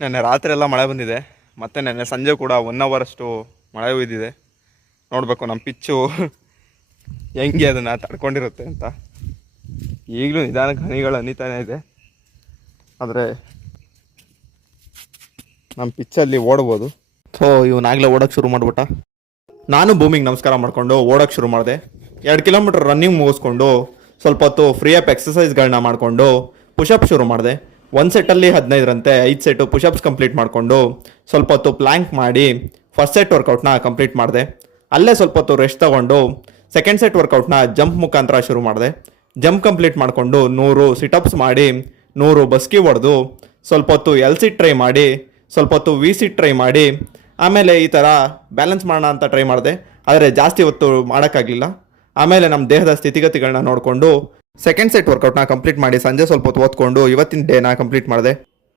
ನೆನ್ನೆ ರಾತ್ರಿ ಎಲ್ಲ ಮಳೆ ಬಂದಿದೆ, ಮತ್ತು ನೆನ್ನೆ ಸಂಜೆ ಕೂಡ 1 ಅವರಷ್ಟು ಮಳೆ ಬಿದ್ದಿದೆ. ನೋಡಬೇಕು ನಮ್ಮ ಪಿಚ್ಚು ಹೆಂಗೆ ಅದನ್ನು ತಡ್ಕೊಂಡಿರುತ್ತೆ ಅಂತ. ಈಗಲೂ ನಿಧಾನಕ್ಕೆ ಹನಿಗಳು ಹನಿತಾನೆ ಇದೆ, ಆದರೆ ನಮ್ಮ ಪಿಚ್ಚಲ್ಲಿ ಓಡ್ಬೋದು. ಸೊ ಇವನಾಗಲೇ ಓಡೋಕ್ಕೆ ಶುರು ಮಾಡಿಬಿಟ್ಟ. ನಾನು ಭೂಮಿಗೆ ನಮಸ್ಕಾರ ಮಾಡಿಕೊಂಡು ಓಡೋಕ್ಕೆ ಶುರು ಮಾಡಿದೆ. 2 ಕಿಲೋಮೀಟರ್ ರನ್ನಿಂಗ್ ಮುಗಿಸ್ಕೊಂಡು ಸ್ವಲ್ಪ ಹೊತ್ತು ಫ್ರೀ ಅಪ್ ಎಕ್ಸಸೈಸ್ಗಳನ್ನ ಮಾಡಿಕೊಂಡು ಪುಷಪ್ ಶುರು ಮಾಡಿದೆ. 1 ಸೆಟ್ಟಲ್ಲಿ 15ರಂತೆ 5 ಸೆಟ್ಟು ಪುಷಪ್ಸ್ ಕಂಪ್ಲೀಟ್ ಮಾಡಿಕೊಂಡು ಸ್ವಲ್ಪ ಹೊತ್ತು ಪ್ಲ್ಯಾಂಕ್ ಮಾಡಿ ಫಸ್ಟ್ ಸೆಟ್ ವರ್ಕೌಟ್ನ ಕಂಪ್ಲೀಟ್ ಮಾಡಿದೆ. ಅಲ್ಲೇ ಸ್ವಲ್ಪ ಹೊತ್ತು ರೆಸ್ಟ್ ತೊಗೊಂಡು ಸೆಕೆಂಡ್ ಸೆಟ್ ವರ್ಕೌಟ್ನ ಜಂಪ್ ಮುಖಾಂತರ ಶುರು ಮಾಡಿದೆ. ಜಂಪ್ ಕಂಪ್ಲೀಟ್ ಮಾಡಿಕೊಂಡು 100 ಸಿಟಪ್ಸ್ ಮಾಡಿ 100 ಬಸ್ಕಿ ಹೊಡೆದು ಸ್ವಲ್ಪ ಹೊತ್ತು ಎಲ್ ಸಿಟ್ ಟ್ರೈ ಮಾಡಿ ಸ್ವಲ್ಪ ಹೊತ್ತು ವಿ ಸಿಟ್ ಟ್ರೈ ಮಾಡಿ ಆಮೇಲೆ ಈ ಥರ ಬ್ಯಾಲೆನ್ಸ್ ಮಾಡೋಣ ಅಂತ ಟ್ರೈ ಮಾಡಿದೆ. ಆದರೆ ಜಾಸ್ತಿ ಹೊತ್ತು ಮಾಡೋಕ್ಕಾಗಲಿಲ್ಲ. ಆಮೇಲೆ ನಮ್ಮ ದೇಹದ ಸ್ಥಿತಿಗತಿಗಳನ್ನ ನೋಡಿಕೊಂಡು ಸೆಕೆಂಡ್ ಸೆಟ್ ವರ್ಕೌಟ್ನ ಕಂಪ್ಲೀಟ್ ಮಾಡಿ ಸಂಜೆ ಸ್ವಲ್ಪ ಹೊತ್ತು ಓದ್ಕೊಂಡು ಇವತ್ತಿನ ಡೇನ ಕಂಪ್ಲೀಟ್ ಮಾಡಿದೆ.